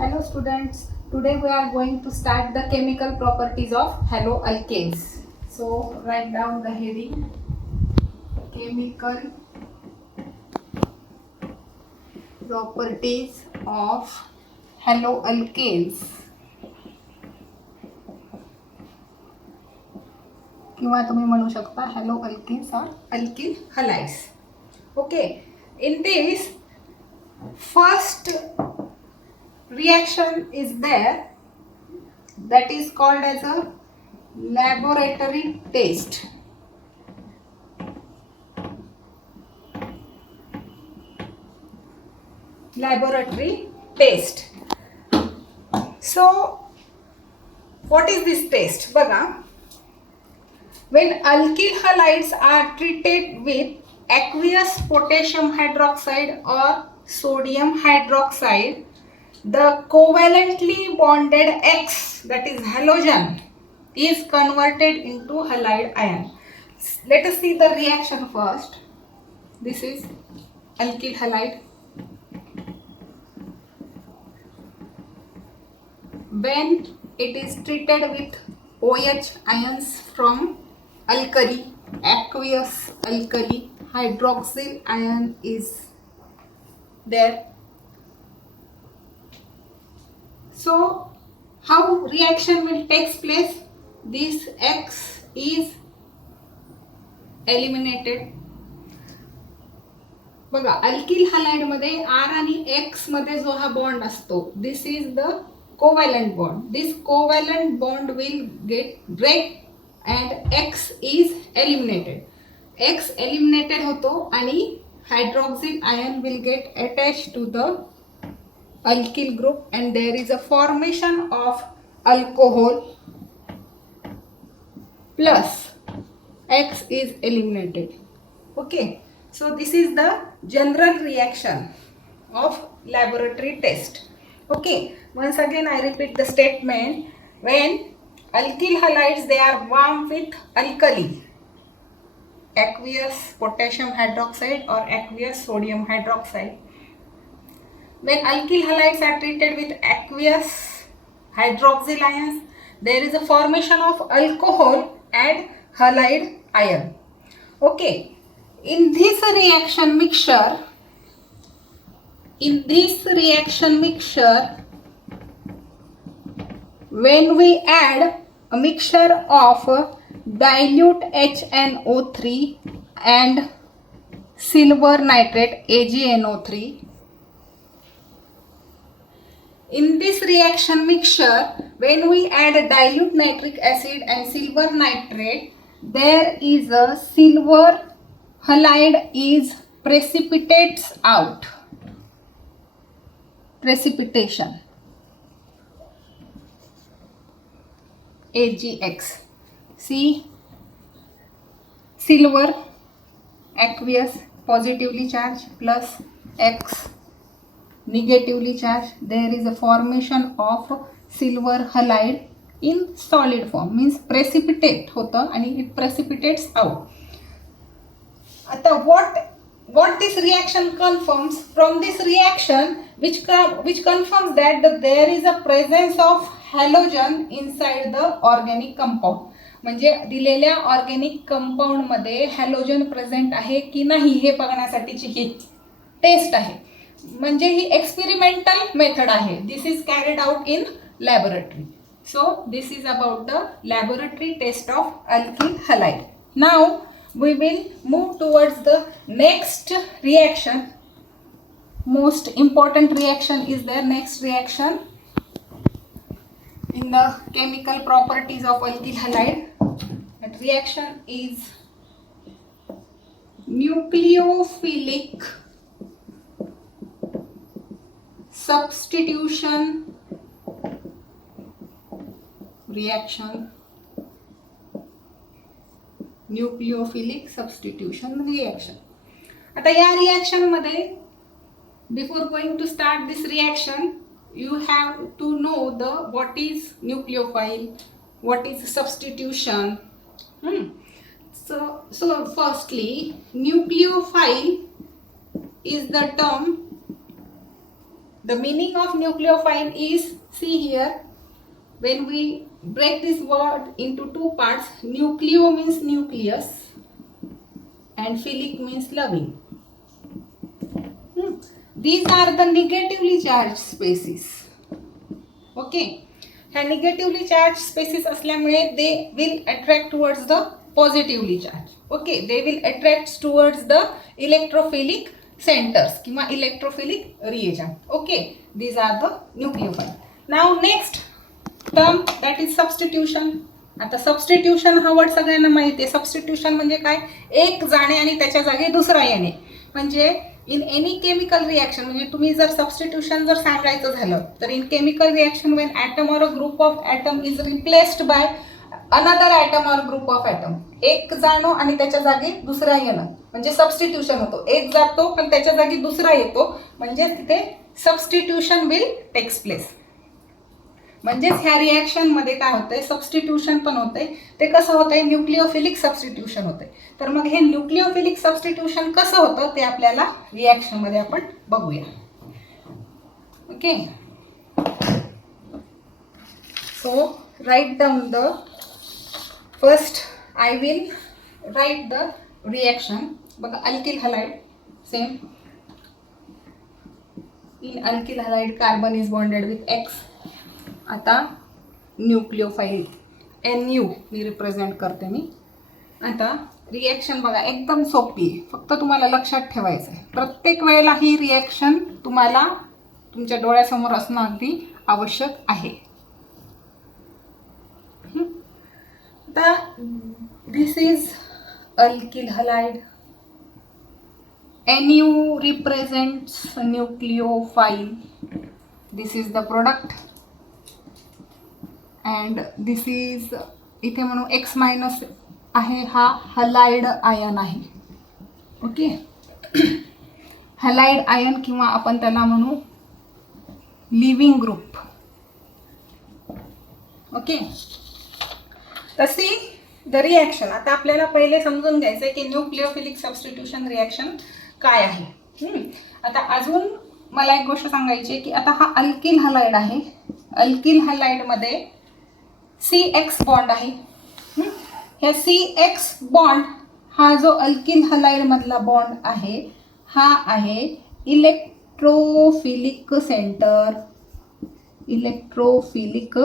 Hello students, today we are going to start the chemical properties of haloalkanes. So write down the heading chemical properties of haloalkanes किंवा तुम्ही म्हणू शकता haloalkanes or alkyl halides. Okay, in this first reaction is there that is called as a laboratory test. Laboratory test. So what is this test? Baga, when alkyl halides are treated with aqueous potassium hydroxide or sodium hydroxide, the covalently bonded X, that is halogen, is converted into halide ion. Let us see the reaction first. This is alkyl halide. When it is treated with OH ions from alkali, aqueous alkali, hydroxyl ion is there. So how reaction will take place? This X is eliminated. बघा, alkyl halide मध्ये R आणि X मध्ये जो हा bond असतो, this is the covalent bond. This covalent bond will get break and X is eliminated. X eliminated होतो आणि hydroxyl ion will get attach to the alkyl group and there is a formation of alcohol plus X is eliminated. Okay, so this is the general reaction of laboratory test. Okay, once again I repeat the statement. When alkyl halides, they are warm with alkali, aqueous potassium hydroxide or aqueous sodium hydroxide. When alkyl halides are treated with aqueous hydroxyl ions, there is a formation of alcohol and halide ion. Okay, in this reaction mixture, when we add a mixture of dilute HNO3 and silver nitrate AgNO3, in this reaction mixture, when we add a dilute nitric acid and silver nitrate, there is a silver halide is precipitates out. Precipitation. AgX. See, silver aqueous positively charged plus X negatively charged, there is a formation of silver halide in solid form, means precipitate होतं आणि it precipitates out. आता what this reaction confirms? From this reaction which confirms that there is a presence of halogen inside the organic compound. म्हणजे दिलेल्या organic compound मध्ये halogen present आहे की नाही हे बघण्यासाठीची ही टेस्ट आहे. म्हणजे ही एक्सपेरिमेंटल मेथड आहे. This is carried out in laboratory. So this is about the laboratory test of alkyl halide. Now we will move towards the next reaction. Most important reaction is there. Next reaction in the chemical properties of alkyl halide. That reaction is nucleophilic substitution reaction. Nucleophilic substitution reaction. आता या reaction मध्ये, before going to start this reaction, you have to know the what is nucleophile, what is substitution. So firstly, nucleophile is the term The meaning of nucleophile is, see here, when we break this word into two parts, nucleo means nucleus and philic means loving. These are the negatively charged species. Okay, ह्या negatively charge species असल्यामुळे they will attract towards the positively charge. Okay, they will attract towards the electrophilic centres किंवा electrophilic reagent. Okay, these are the nucleophile. Now next term that is substitution. आता substitution हा word सगळ्यांना माहिती आहे. सबस्टिट्यूशन म्हणजे काय? एक जाणे आणि त्याच्या जागी दुसरा येणे. म्हणजे इन एनी केमिकल रिॲक्शन, म्हणजे तुम्ही जर सबस्टिट्यूशन जर सांगायचं झालं तर in chemical reaction when atom or a group of atom is replaced by another atom or group of atom. एक जाणं आणि त्याच्या जागी दुसरा येणं म्हणजे सबस्टिट्यूशन होतो. एक जातो पण त्याच्या जागी दुसरा येतो म्हणजे तिथे सबस्टिट्यूशन विल टेक्स प्लेस. म्हणजेच ह्या रिॲक्शनमध्ये काय होतंय? सबस्टिट्यूशन पण होतंय. ते कसं होतंय? न्यूक्लिओफिलिक सबस्टिट्यूशन होतंय. तर मग हे न्यूक्लिओफिलिक सबस्टिट्यूशन कसं होतं ते आपल्याला रिॲक्शनमध्ये आपण बघूया. Okay, so write down the first I will write the reaction. बघा, alkyl halide same. In alkyl halide carbon is bonded with X. आता न्यूक्लियोफाइल NU मी रिप्रेझेंट करते मी. आता रिॲक्शन बघा एकदम सोपी आहे, फक्त तुम्हाला लक्षात ठेवायचं आहे. प्रत्येक वेळेला ही रिॲक्शन तुम्हाला तुमच्या डोळ्यासमोर असणं अगदी आवश्यक आहे. आता this is alkyl halide. NU represents nucleophile. This is the product and this is, इथे म्हणू एक्स मायनस आहे, हा हलाइड आयन आहे. ओके, हलाइड आयन किंवा आपण त्याला म्हणू लिव्हिंग ग्रुप. ओके, तशी द रिॲक्शन. आता आपल्याला पहिले समजून घ्यायचं आहे की न्यूक्लिओफिलिक सबस्टिट्यूशन रिॲक्शन काय आहे. आता अजून मला एक गोष्ट सांगायची आहे की आता हा अल्किल हलाइड आहे. अल्किल हलाइडमध्ये CX बॉन्ड आहे. ह्या CX बॉन्ड हा जो अल्किल हलाइड मधला बॉन्ड आहे हा आहे इलेक्ट्रोफिलिक सेंटर. Electrophilic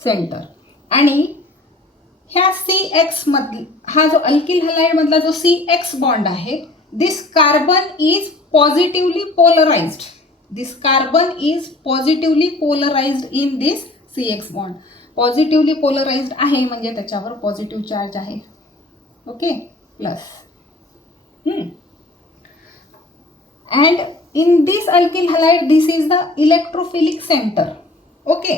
centre. आणि ह्या CX मधला हा जो अल्किल हलाइड मधला जो CX बॉन्ड आहे, this carbon is positively polarized. This carbon is positively polarized in this CX bond. Positively polarized आहे म्हणजे त्याच्यावर पॉझिटिव्ह चार्ज आहे. Okay, plus. And in this alkyl halide this is the electrophilic centre. Okay,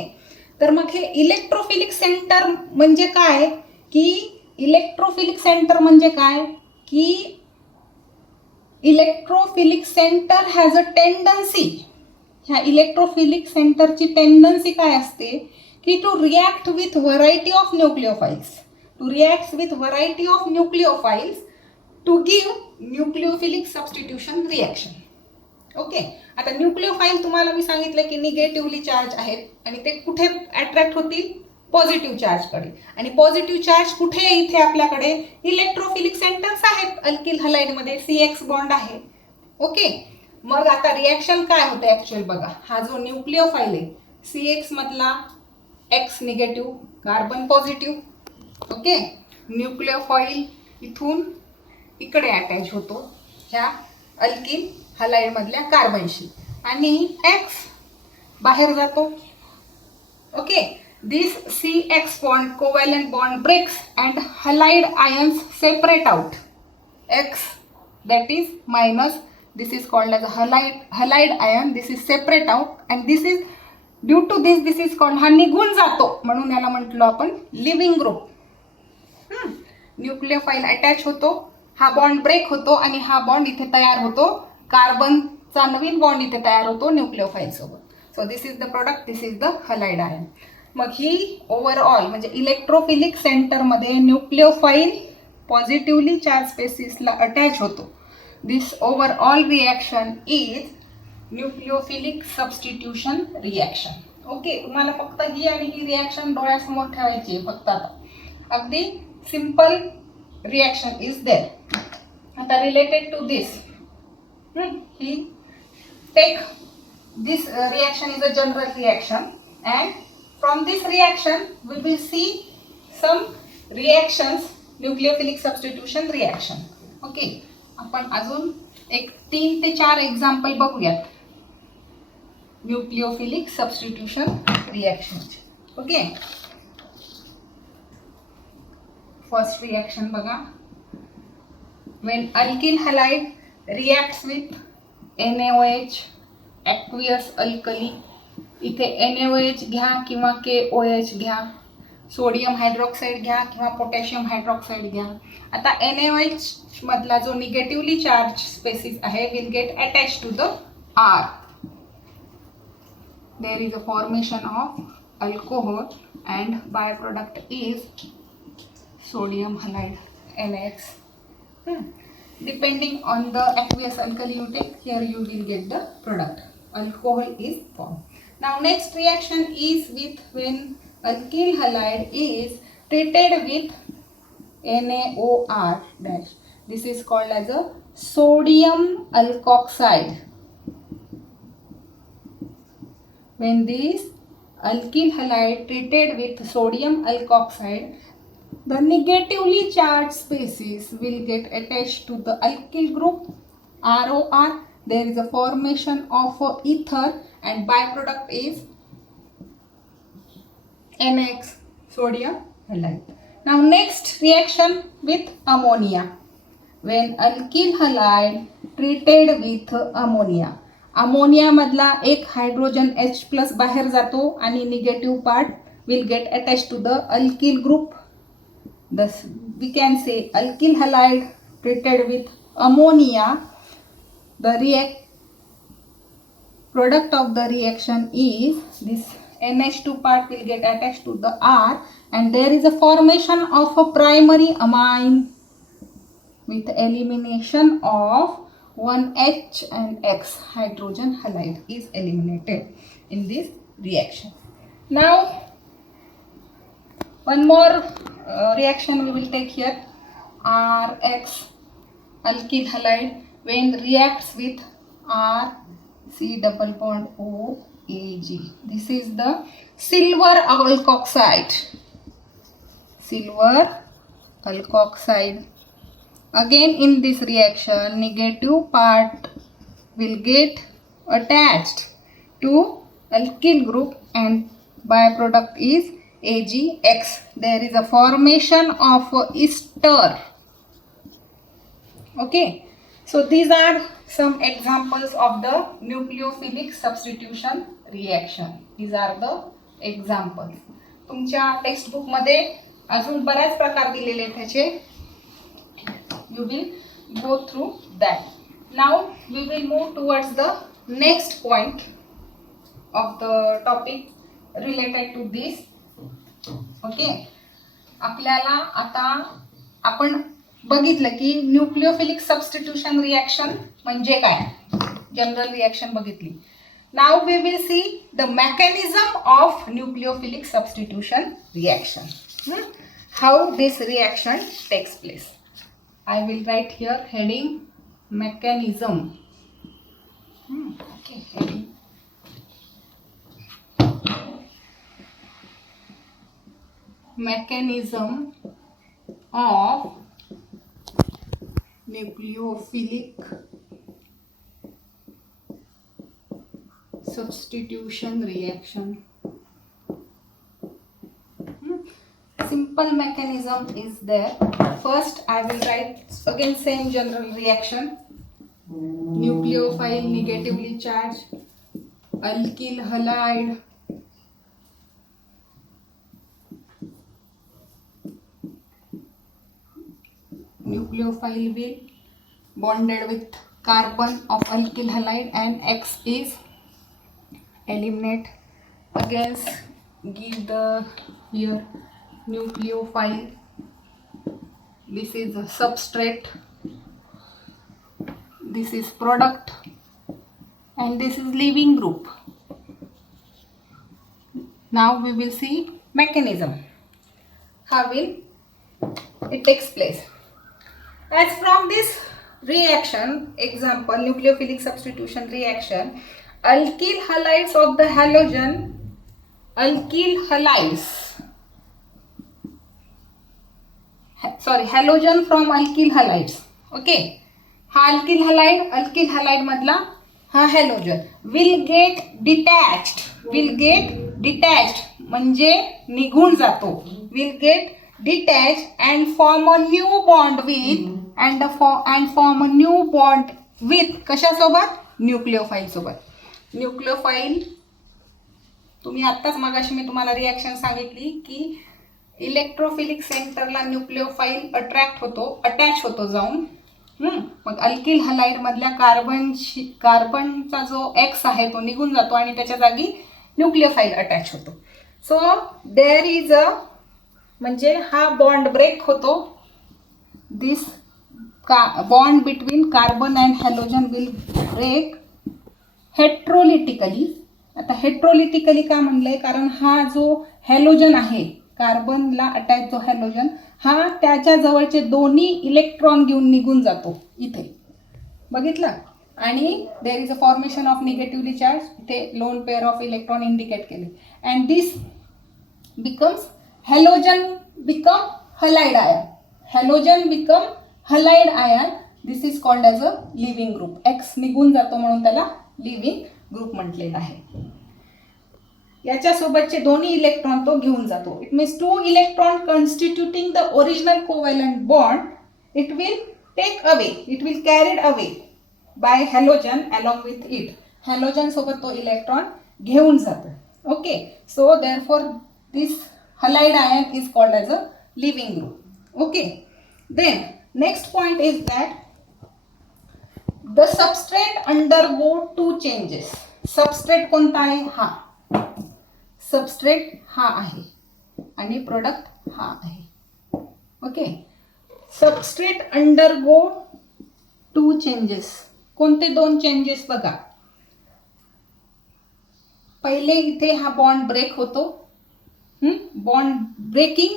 तर मग हे electrophilic centre म्हणजे काय? की electrophilic centre म्हणजे काय? की electrophilic centre has a tendency. ह्या इलेक्ट्रोफिलिक सेंटरची टेंडन्सी काय असते? की to react with variety of nucleophiles. To react with variety of nucleophiles to give nucleophilic substitution reaction. Okay, आता न्यूक्लिओफाइल तुम्हाला मी सांगितलं की निगेटिव्हली चार्ज आहेत आणि ते कुठे अट्रॅक्ट होतील? पॉझिटिव्ह चार्जकडे. आणि पॉझिटिव्ह चार्ज कुठे? इथे आपल्याकडे इलेक्ट्रोफिलिक सेंटर्स आहेत. अल्किल हलाइडमध्ये CX बॉन्ड आहे. ओके, मग आता रिॲक्शन काय होते ॲक्च्युअल बघा. हा जो न्यूक्लिओफाइल आहे CX मधला X negative, carbon positive. Okay, nucleophile इथून इकडे अटॅच होतो ह्या अल्किल हलाइडमधल्या कार्बनशी आणि X बाहेर जातो. Okay, this CX bond covalent bond breaks and halide ions separate out. X that is minus, this is called as a halide ion. This is separate out and this is due to this is called, हा निघून जातो म्हणून याला म्हटलो आपण living group. न्यूक्लिओफाइल अटॅच होतो, हा बॉन्ड ब्रेक होतो आणि हा बॉन्ड इथे तयार होतो. कार्बनचा नवीन बॉन्ड इथे तयार होतो न्यूक्लिओफाइल सोबत. सो this is the product, this is the halide ion. मग ही ओव्हरऑल म्हणजे इलेक्ट्रोफिलिक सेंटरमध्ये न्यूक्लिओफाइल पॉझिटिव्हली चार्ज स्पेसिसला अटॅच होतो. This overall reaction is nucleophilic substitution reaction. Okay, तुम्हाला फक्त ही आणि ही रिॲक्शन डोळ्यासमोर ठेवायची आहे फक्त. आता अगदी सिंपल रिॲक्शन इज देअर. आता रिलेटेड टू दिस, ही take this reaction is a general reaction, and from this reaction we will see some reactions, nucleophilic substitution reaction. Okay, आपण अजून एक 3 ते 4 एक्झाम्पल बघूयात न्यूक्लिओफिलिक सबस्टिट्यूशन रिॲक्शनचे. ओके, फर्स्ट रिॲक्शन बघा. when alkyl halide reacts with NaOH aqueous alkali, इथे NaOH घ्या किंवा KOH घ्या, सोडियम हायड्रॉक्साईड घ्या किंवा पोटॅशियम हायड्रॉक्साईड घ्या. आता NaOH मधला जो निगेटिव्हली चार्ज स्पेसिस आहे will get attach to the R. There is a formation of alcohol and by product is sodium halide NaX. Depending on the aqueous alkali you take, here you will get the product. Alcohol is formed. Now next reaction is with when alkyl halide is treated with NaOR dash. This is called as a sodium alkoxide. When this alkyl halide treated with sodium alkoxide, the negatively charged species will get attached to the alkyl group ROR. There is a formation of ether and byproduct is NaX, sodium halide. Now next reaction with ammonia. When alkyl halide treated with ammonia, अमोनिया मधला एक hydrogen H+ बाहेर जातो आणि negative part will get attach to the alkyl group. Thus we can say alkyl halide treated with ammonia, the product of the reaction is this NH2 part will get attached to the R, and there is a formation of a primary amine with elimination of one H and X. Hydrogen halide is eliminated in this reaction. Now one more reaction we will take here. RX, alkyl halide, when reacts with RC double bond OAG. This is the silver alkoxide. Silver alkoxide. Again in this reaction, negative part will get attached to alkyl group and byproduct is AgX. There is a formation of ester. Okay, so these are some examples of the nucleophilic substitution reaction. These are the examples. तुमच्या टेक्स्टबुक मध्ये अजून बऱ्याच प्रकार दिलेले आहेत त्याचे. You will go through that. Now we will move towards the next point of the topic related to this. Okay, आपल्याला आता आपण बघितलं की न्यूक्लिओफिलिक सबस्टिट्यूशन रिॲक्शन म्हणजे काय, जनरल रिॲक्शन बघितली. Now we will see the mechanism of nucleophilic substitution reaction, how this reaction takes place. I will write here heading mechanism. Okay, heading mechanism of nucleophilic substitution reaction. Simple mechanism is there. First I will write again same general reaction. Nucleophile negatively charged, alkyl halide, nucleophile will bonded with carbon of alkyl halide and X is eliminate. Again give the here nucleophile, this is a substrate, this is product, and this is leaving group. Now we will see mechanism. How will it takes place? As from this reaction, example nucleophilic substitution reaction, alkyl halides of the halogen, halogen from alkyl halides. Okay, हा alkyl halide मधला हा halogen will get detached म्हणजे निघून जातो, will get detached and form a new bond with कशासोबत, nucleophile सोबत. Nucleophile तुम्ही आत्ताच मगाशी मी तुम्हाला रिॲक्शन सांगितली की इलेक्ट्रोफिलिक सेंटरला न्यूक्लिओफाईल अटॅच होतो जाऊन. मग अल्किल हलाइड मधल्या कार्बनचा जो एक्स आहे तो निघून जातो आणि त्याच्या जागी न्यूक्लिओफाईल अटॅच होतो. सो देअर इज अ म्हणजे हा बॉन्ड ब्रेक होतो. This bond between carbon and halogen will break heterolytically. आता हेट्रोलिटिकली का म्हणलंय, कारण हा जो हॅलोजन आहे, कार्बनला अटॅच जो हॅलोजन, हा त्याच्या जवळचे दोन्ही इलेक्ट्रॉन घेऊन निघून जातो इथे, बघितलं. आणि there is a formation of negatively charge, इथे lone pair of electron indicate केले. And this becomes halogen become halide ion. Halogen become halide ion. This is called as a leaving group. X निघून जातो म्हणून त्याला living group म्हटलेलं आहे. याच्यासोबतचे दोन्ही इलेक्ट्रॉन तो घेऊन जातो. It means 2 electron constituting the original covalent bond it will carried away by halogen along with it. Halogen सोबत तो इलेक्ट्रॉन घेऊन जातो. Okay, so therefore this halide ion is called as a leaving group. Okay, then next point is that the substrate undergo 2 changes. Substrate कोणता आहे? हा सबस्ट्रेट हा आहे आणि प्रोडक्ट हा आहे. ओके, सबस्ट्रेट अंडरगो 2 चेंजेस. कोणते 2 चेंजेस बघा. पहिले इथे हा बॉन्ड ब्रेक होतो. बॉन्ड ब्रेकिंग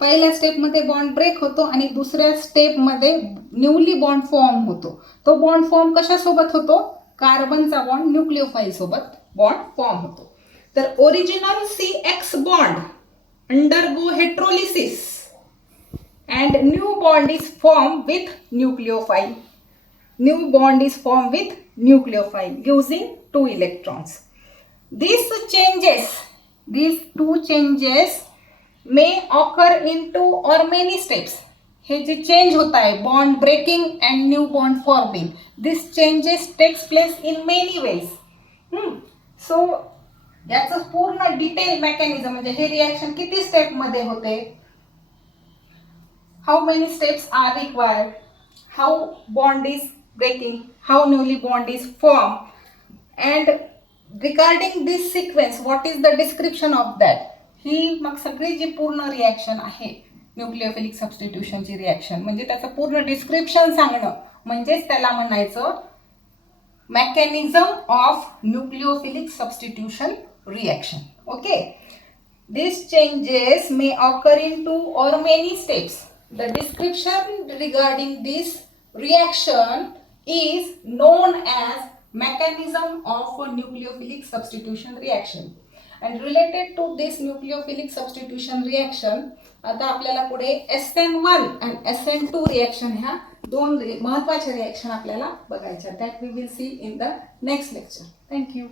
पहिल्या स्टेपमध्ये बॉन्ड ब्रेक होतो आणि दुसऱ्या स्टेपमध्ये न्यूली बॉन्ड फॉर्म होतो. तो बॉन्ड फॉर्म कशासोबत होतो? कार्बनचा बॉन्ड न्यूक्लिओफाईल सोबत बॉन्ड फॉर्म होतो. तर original CX bond undergo heterolysis and new bond is formed with nucleophile. New bond is formed with nucleophile using 2 electrons. These 2 changes may occur in 2 or many steps. हे जे change होता है bond breaking and new bond forming, this changes takes place in many ways. So याचं पूर्ण detail mechanism म्हणजे हे रिॲक्शन किती स्टेप मध्ये होते, how many steps are required, how bond is breaking, how newly bond is formed, and regarding this sequence what is the description of that. ही मग सगळी जी पूर्ण रिॲक्शन आहे न्यूक्लिओफिलिक सबस्टिट्यूशनची रिॲक्शन म्हणजे त्याचं पूर्ण डिस्क्रिप्शन सांगणं म्हणजेच त्याला म्हणायचं mechanism of nucleophilic substitution reaction. Okay, these changes may occur in 2 or many steps. The description regarding this reaction is known as mechanism of a nucleophilic substitution reaction. And related to this nucleophilic substitution reaction, आता आपल्याला पुढे SN1 and SN2 reaction ह्या 2 महत्त्वाच्या रिॲक्शन आपल्याला बघायच्या. That we will see in the next lecture. Thank you.